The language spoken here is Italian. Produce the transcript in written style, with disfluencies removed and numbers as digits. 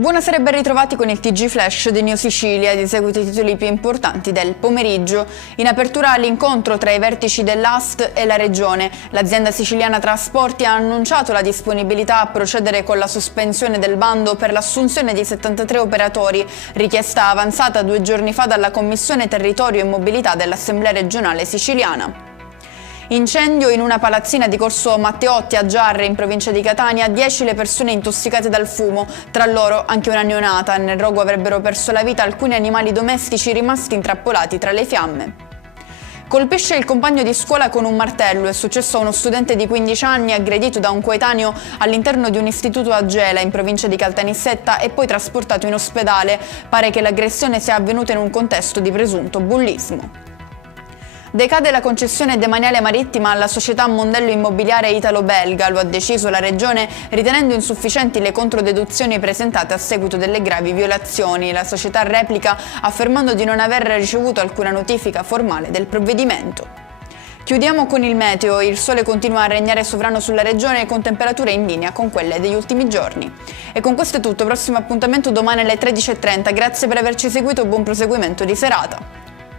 Buonasera e ben ritrovati con il TG Flash di Neo Sicilia. Di seguito i titoli più importanti del pomeriggio. In apertura l'incontro tra i vertici dell'AST e la Regione. L'azienda siciliana Trasporti ha annunciato la disponibilità a procedere con la sospensione del bando per l'assunzione di 73 operatori, richiesta avanzata 2 giorni fa dalla Commissione Territorio e Mobilità dell'Assemblea regionale siciliana. Incendio in una palazzina di Corso Matteotti a Giarre, in provincia di Catania, 10 le persone intossicate dal fumo, tra loro anche una neonata. Nel rogo avrebbero perso la vita alcuni animali domestici rimasti intrappolati tra le fiamme. Colpisce il compagno di scuola con un martello. È successo a uno studente di 15 anni aggredito da un coetaneo all'interno di un istituto a Gela, in provincia di Caltanissetta, e poi trasportato in ospedale. Pare che l'aggressione sia avvenuta in un contesto di presunto bullismo. Decade la concessione demaniale marittima alla società Mondello Immobiliare Italo-Belga. Lo ha deciso la Regione ritenendo insufficienti le controdeduzioni presentate a seguito delle gravi violazioni. La società replica affermando di non aver ricevuto alcuna notifica formale del provvedimento. Chiudiamo con il meteo. Il sole continua a regnare sovrano sulla regione con temperature in linea con quelle degli ultimi giorni. E con questo è tutto. Prossimo appuntamento domani alle 13:30. Grazie per averci seguito e buon proseguimento di serata.